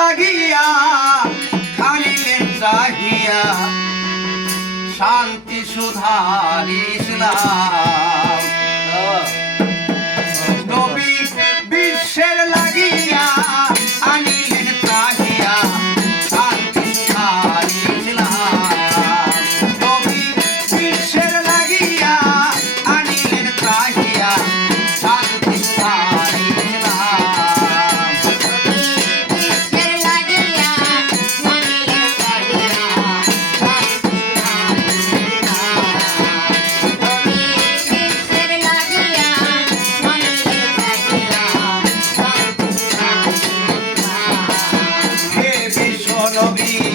লাগিয়া খালিলেন চাহিয়া শান্তি সুধারিস না। I'll be.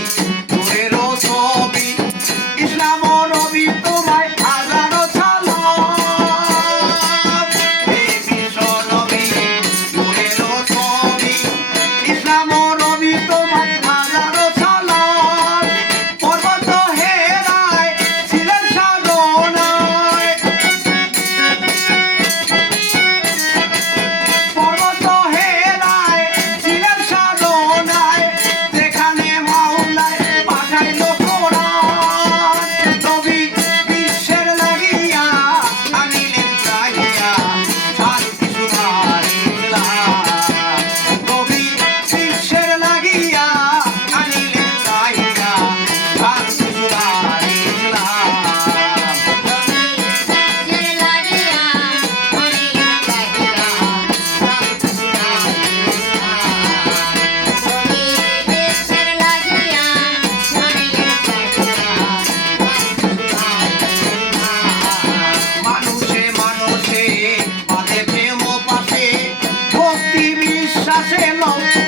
প্রতি বিশ্বাসে লক্ষ্য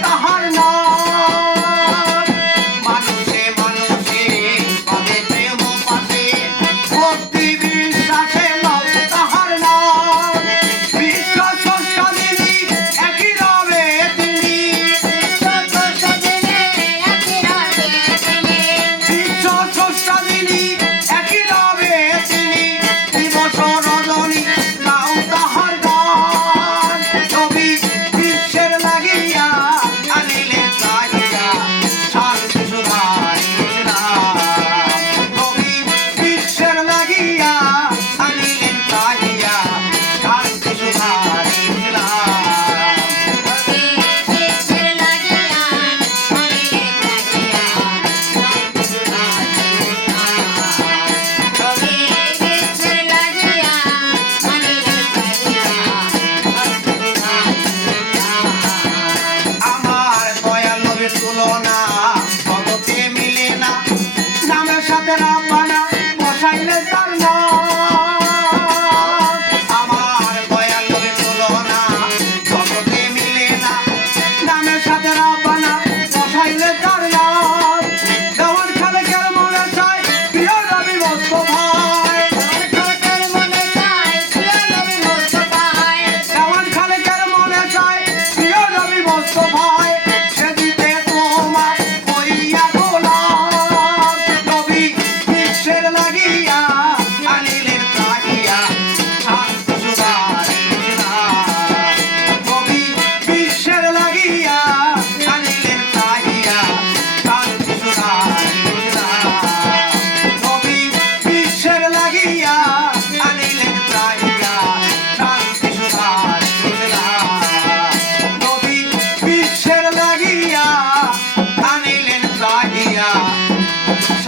on long.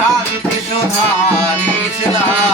Lal Krishna ধারী Lal